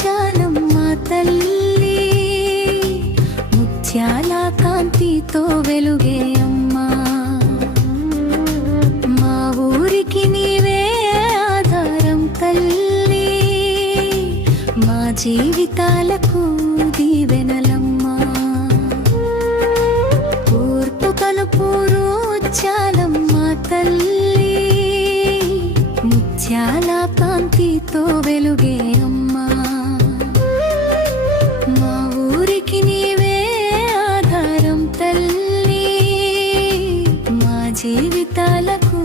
చాలమ్మ తల్లి, ముత్యాల కాంతితో వెలుగే అమ్మా. మా ఊరికి నీవే ఆధారం తల్లి, మా జీవితాలకు దీవెనలమ్మా. తూర్పు కలుపూరు చాలమ్మ తల్లి, ముత్యాల కాంతితో వెలుగే అమ్మా. మా ఊరికి నీవే ఆధారం తల్లి, మా జీవితాలకు